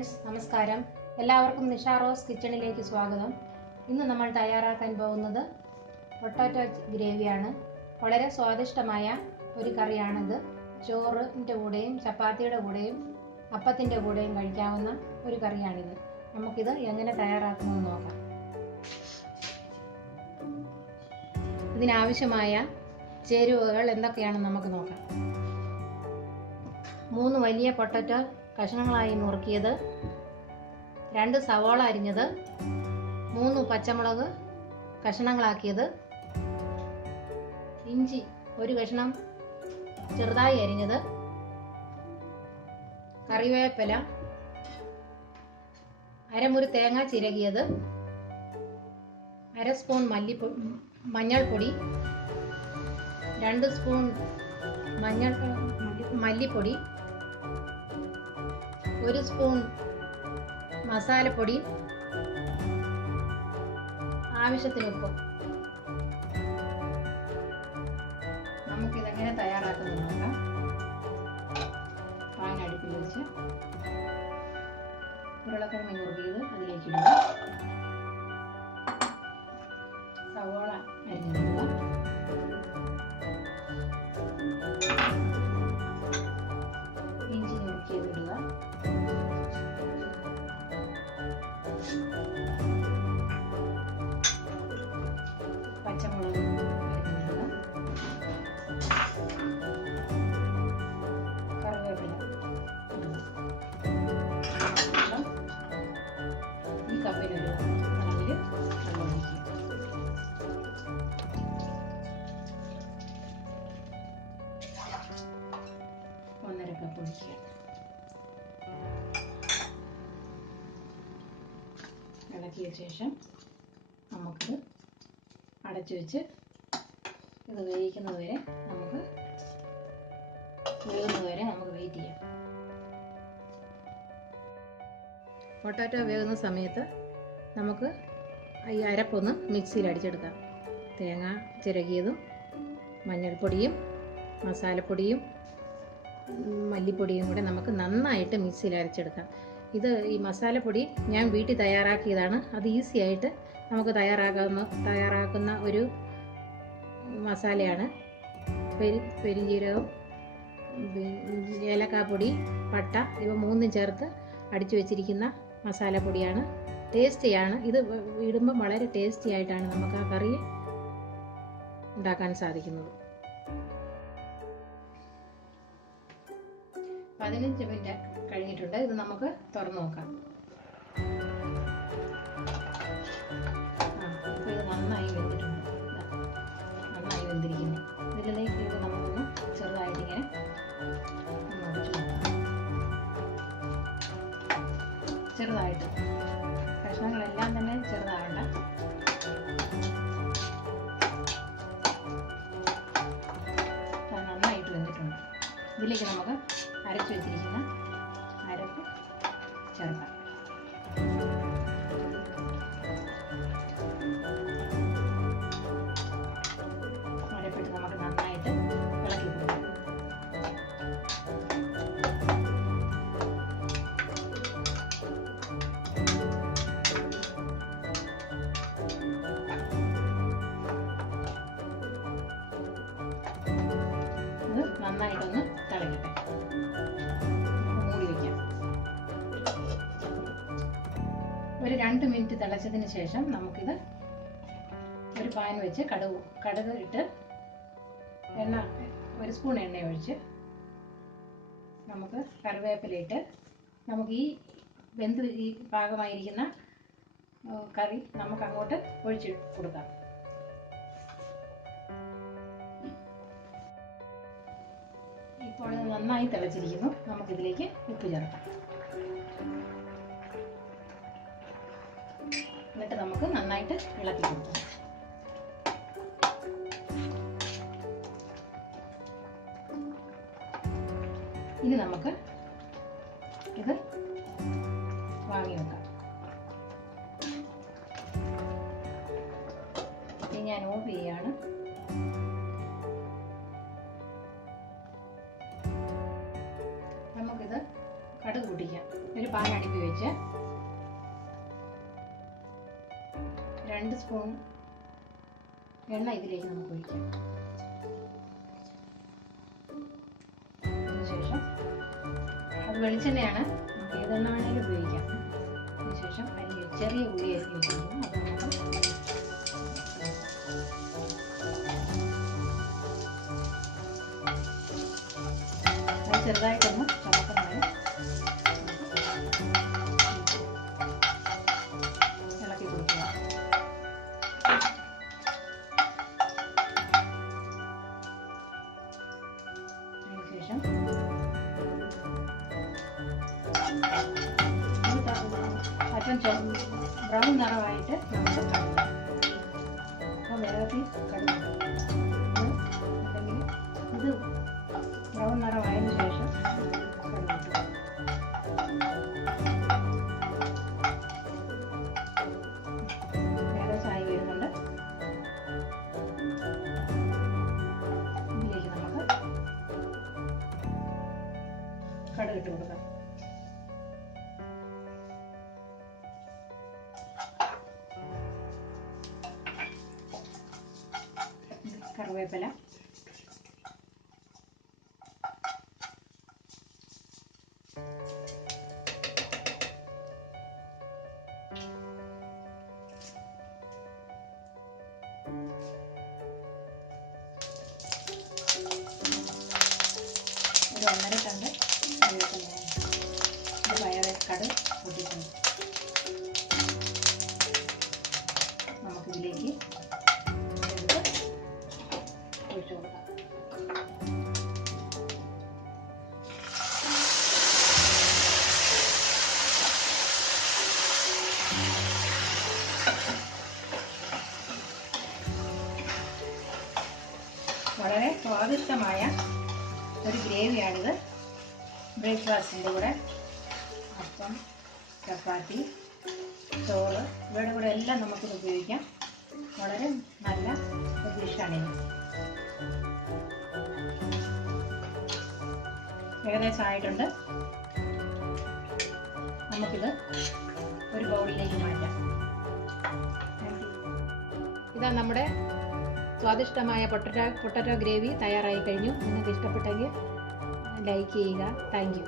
Friends, നമസ്കാരം. എല്ലാവർക്കും Nisha rose കിച്ചണിലേക്ക് സ്വാഗതം. ഇന്ന് നമ്മൾ തയ്യാറാക്കാൻ പോകുന്നത് പൊട്ടാറ്റോ ഗ്രേവിയാണ്. വളരെ സ്വാദിഷ്ടമായ ഒരു കറിയാണിത്. ചോറിൻ്റെ കൂടെയും ചപ്പാത്തിയുടെ കൂടെയും അപ്പത്തിൻ്റെ കൂടെയും കഴിക്കാവുന്ന ഒരു കറിയാണിത്. നമുക്കിത് എങ്ങനെ തയ്യാറാക്കുമെന്ന് നോക്കാം. ഇതിനാവശ്യമായ ചേരുവകൾ എന്തൊക്കെയാണെന്ന് നമുക്ക് നോക്കാം. 3 വലിയ പൊട്ടാറ്റോ കഷ്ണങ്ങളായി നുറുക്കിയത്, 2 സവാള അരിഞ്ഞത്, 3 പച്ചമുളക് കഷ്ണങ്ങളാക്കിയത്, ഇഞ്ചി 1 കഷ്ണം ചെറുതായി അരിഞ്ഞത്, കറിവേപ്പില, അരമുറി തേങ്ങ ചിരകിയത്, 1/2 സ്പൂൺ മഞ്ഞൾപ്പൊടി, 2 സ്പൂൺ മല്ലിപ്പൊടി, 1 സ്പൂൺ മസാലപ്പൊടി, ആവശ്യത്തിന് ഉപ്പ്. നമുക്കിതെങ്ങനെ തയ്യാറാക്കുന്നത് നോക്കാം. പാൻ അടുപ്പിൽ വെച്ച് ഉരുളക്കിഴങ്ങ് നുറുക്കിയത് അതിലേക്ക് ഇടുക. സവാള അരിഞ്ഞിടുക. ഇഞ്ചി നുറുക്കിയത് ഇടുക. പച്ചമുളക് അരിഞ്ഞിടുക. കറിവേപ്പില ഈ കപ്പിലൊരു അളവിൽ വെള്ളം ഒഴിക്കുക. ഒന്നര കപ്പ് ഒഴിക്കുക. ഇളക്കിയ ശേഷം നമുക്ക് അടച്ചു വെച്ച് ഇത് വേവിക്കുന്നത് വരെ നമുക്ക് വെയിറ്റ് ചെയ്യാം. പൊട്ടാറ്റോ വേകുന്ന സമയത്ത് നമുക്ക് ഈ അരപ്പൊന്ന് മിക്സിയിൽ അടിച്ചെടുക്കാം. തേങ്ങ ചിരകിയതും മഞ്ഞൾപ്പൊടിയും മസാലപ്പൊടിയും മല്ലിപ്പൊടിയും കൂടെ നമുക്ക് നന്നായിട്ട് മിക്സിയിൽ അരച്ചെടുക്കാം. ഈ മസാലപ്പൊടി ഞാൻ വീട്ടിൽ തയ്യാറാക്കിയതാണ്. അത് ഈസി ആയിട്ട് നമുക്ക് തയ്യാറാക്കുന്ന ഒരു മസാലയാണ്. പെരുംജീരകം, ഏലക്കാപ്പൊടി, പട്ട ഇവ 3 ചേർത്ത് അടിച്ചു വെച്ചിരിക്കുന്ന മസാലപ്പൊടിയാണ്. ടേസ്റ്റിയാണ്. ഇത് ഇടുമ്പം വളരെ ടേസ്റ്റി ആയിട്ടാണ് നമുക്ക് ആ കറി ഉണ്ടാക്കാൻ സാധിക്കുന്നത്. 15 മിനിറ്റ് കഴിഞ്ഞിട്ടുണ്ട്. ഇത് നമുക്ക് തുറന്നു നോക്കാം. ഇപ്പോൾ ഇത് നന്നായി വെന്തിട്ടുണ്ട്. നന്നായി വെന്തിരിക്കുന്നു. ഇതിലേക്ക് ഇത് നമുക്കൊന്ന് ചെറുതായിട്ടിങ്ങനെ ഒടിച്ചു നോക്കാം. ചെറുതായിട്ട് കഷ്ണങ്ങളെല്ലാം തന്നെ ചെറുതാകണ്ട. നന്നായിട്ട് വെന്തിട്ടുണ്ട്. ഇതിലേക്ക് നമുക്ക് അരച്ചു വെച്ചിരിക്കുന്ന അരപ്പ് ചേർക്കാം. അരപ്പിട്ട് നമുക്ക് നന്നായിട്ട് ഇളക്കി കൊടുക്കാം. ഇത് നന്നായിട്ടൊന്ന് തിളക്കട്ടെ. ഒരു 2 മിനിറ്റ് തിളച്ചതിന് ശേഷം നമുക്കിത് ഒരു പാൻ വെച്ച് കടുക് ഇട്ട് എണ്ണ 1 സ്പൂൺ എണ്ണ ഒഴിച്ച് നമുക്ക് കറിവേപ്പിലയിട്ട് നമുക്ക് ഈ പാകമായിരിക്കുന്ന കറി നമുക്ക് അങ്ങോട്ട് ഒഴിച്ച് കൊടുക്കാം. ഇപ്പോൾ നന്നായി തിളച്ചിരിക്കുന്നു. നമുക്കിതിലേക്ക് ഉപ്പ് ചേർക്കാം. എന്നിട്ട് നമുക്ക് നന്നായിട്ട് ഇളക്കി കൊടുക്കാം. ഇനി നമുക്ക് ഇത് വാങ്ങി വെക്കാം. ഇനി ഞാൻ ഓഫ് ചെയ്യാണ്. നമുക്കിത് കടുക് പൊട്ടിക്കാം. ഒരു പാൻ പാൻ അടുപ്പി വെച്ച് 2 സ്പൂൺ എണ്ണ ഇതിലേക്ക് നമുക്ക് ഒഴിക്കാം. അതിനുശേഷം അത് വെളിച്ചെണ്ണയാണ്, നമുക്ക് ഏതെണ്ണ വേണമെങ്കിലും ഉപയോഗിക്കാം. അതിനുശേഷം ചെറിയ ഉള്ളി അരിഞ്ഞ് വെച്ചിരിക്കുന്നു. അത് ചെറുതായിട്ടൊന്ന് ചുമക്കുന്നത് ഇളക്കി കൊടുക്കുക. അതിനുശേഷം അല്പം ബ്രൗൺ നിറമായിട്ട് നമുക്ക് കടുക, അപ്പോൾ വേഗത്തിൽ കടുക അല്ലെങ്കിൽ ഇത് ബ്രൗൺ നിറമായതിനു ശേഷം കടുകിട്ടു. ഏകദേശം ആയി വരുന്നുണ്ട്. ഇതിലേക്ക് നമുക്ക് കടുകിട്ട് കൊടുക്കാം. കറിവേപ്പില, ഒരു 1.5 ടണ്ട് കറിവേപ്പിലയാണ്. ഇത് കടുക് പൊട്ടിട്ടുണ്ട്. നമുക്കിതിലേക്ക് ഒഴിച്ചു കൊടുക്കാം. വളരെ സ്വാദിഷ്ടമായ ഒരു ഗ്രേവിയാണിത്. ബ്രേക്ക്ഫാസ്റ്റിൻ്റെ കൂടെ അപ്പം, ചപ്പാത്തി, ചോറ് ഇവയുടെ കൂടെ എല്ലാം നമുക്കിത് ഉപയോഗിക്കാം. വളരെ നല്ല ഒരു ഡിഷാണിത്. ഏകദേശം ആയിട്ടുണ്ട്. നമുക്കിത് ഒരു ബൗളിലേക്ക് മാറ്റാം. ഇതാ നമ്മുടെ സ്വാദിഷ്ടമായ പൊട്ടറ്റോ ഗ്രേവി തയ്യാറായി കഴിഞ്ഞു. നിങ്ങൾക്ക് ഇഷ്ടപ്പെട്ടെങ്കിൽ ലൈക്ക് ചെയ്യുക. Thank you.